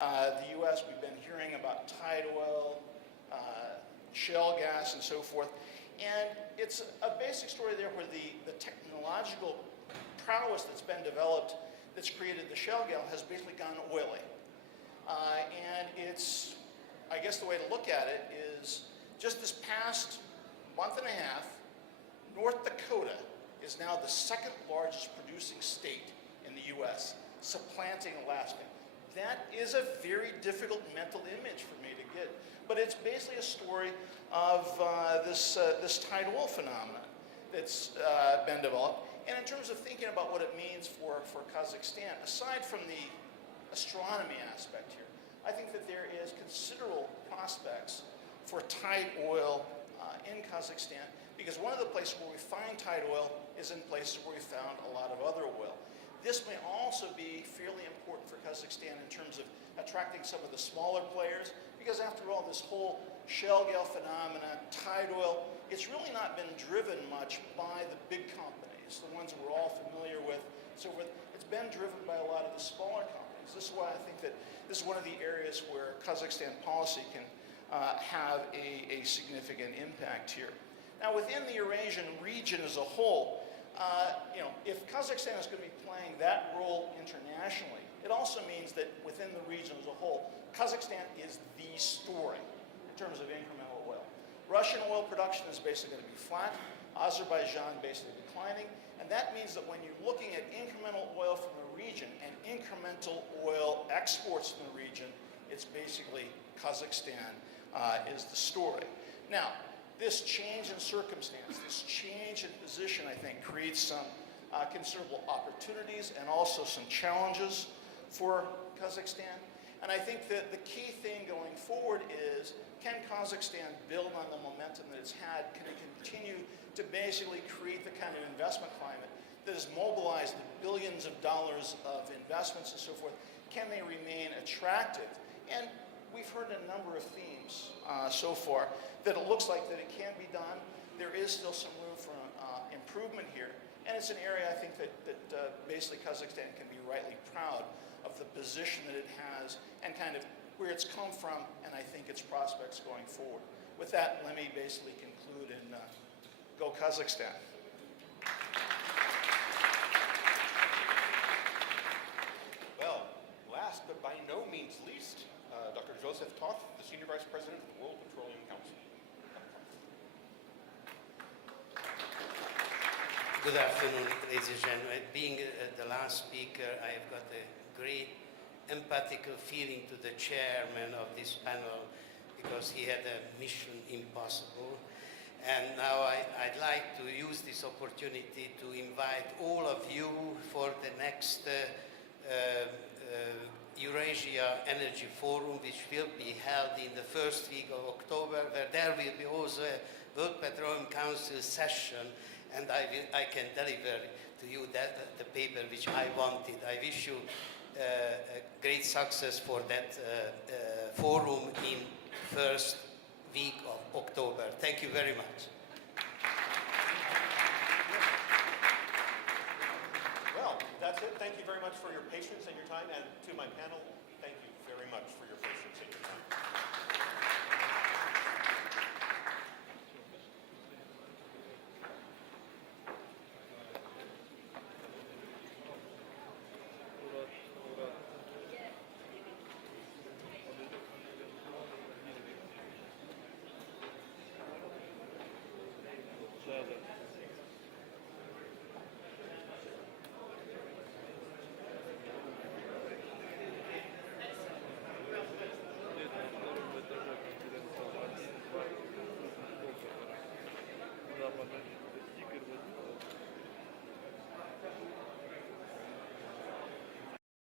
The U.S., we've been hearing about tight oil, shale gas, and so forth. And it's a basic story there where the technological prowess that's been developed that's created the shale gas has basically gone oily. And it's, I guess the way to look at it is just this past month and a half, North Dakota is now the second largest producing state in the U.S., supplanting Alaska. That is a very difficult mental image for me to get, but it's basically a story of this tight oil phenomenon that's been developed. And in terms of thinking about what it means for Kazakhstan, aside from the astronomy aspect here, I think that there is considerable prospects for tight oil in Kazakhstan, because one of the places where we find tight oil is in places where we found a lot of other oil. This may also be fairly important for Kazakhstan in terms of attracting some of the smaller players, because after all, this whole shale gas phenomena, tight oil, it's really not been driven much by the big companies, the ones that we're all familiar with, so forth. It's been driven by a lot of the smaller companies. This is why I think that this is one of the areas where Kazakhstan policy can have a significant impact here. Now, within the Eurasian region as a whole, if Kazakhstan is going to be playing that role internationally, it also means that within the region as a whole, Kazakhstan is the story in terms of incremental oil. Russian oil production is basically going to be flat, Azerbaijan basically declining, and that means that when you're looking at incremental oil from the region and incremental oil exports from the region, it's basically Kazakhstan is the story. Now, this change in circumstance, this change in position, I think, creates some considerable opportunities and also some challenges for Kazakhstan. And I think that the key thing going forward is, can Kazakhstan build on the momentum that it's had? Can it continue to basically create the kind of investment climate that has mobilized the billions of dollars of investments and so forth? Can they remain attractive? And we've heard a number of themes so far that it looks like that it can be done. There is still some room for improvement here. And it's an area I think that basically Kazakhstan can be rightly proud of the position that it has and kind of where it's come from, and I think its prospects going forward. With that, let me basically conclude and go Kazakhstan. Well, last but by no means least, Dr. Joseph Toth, the Senior Vice President of the World Petroleum Council. Good afternoon, ladies and gentlemen. Being the last speaker, I have got a great empathic feeling to the chairman of this panel, because he had a mission impossible. And now I'd like to use this opportunity to invite all of you for the next Eurasia Energy Forum, which will be held in the first week of October, where there will be also a World Petroleum Council session, and I can deliver to you the paper which I wanted. I wish you a great success for that forum in first week of October. Thank you very much. Well, that's it. Thank you very much for your patience and your time, and to my panel, thank you very much for your patience and your time. Да, да.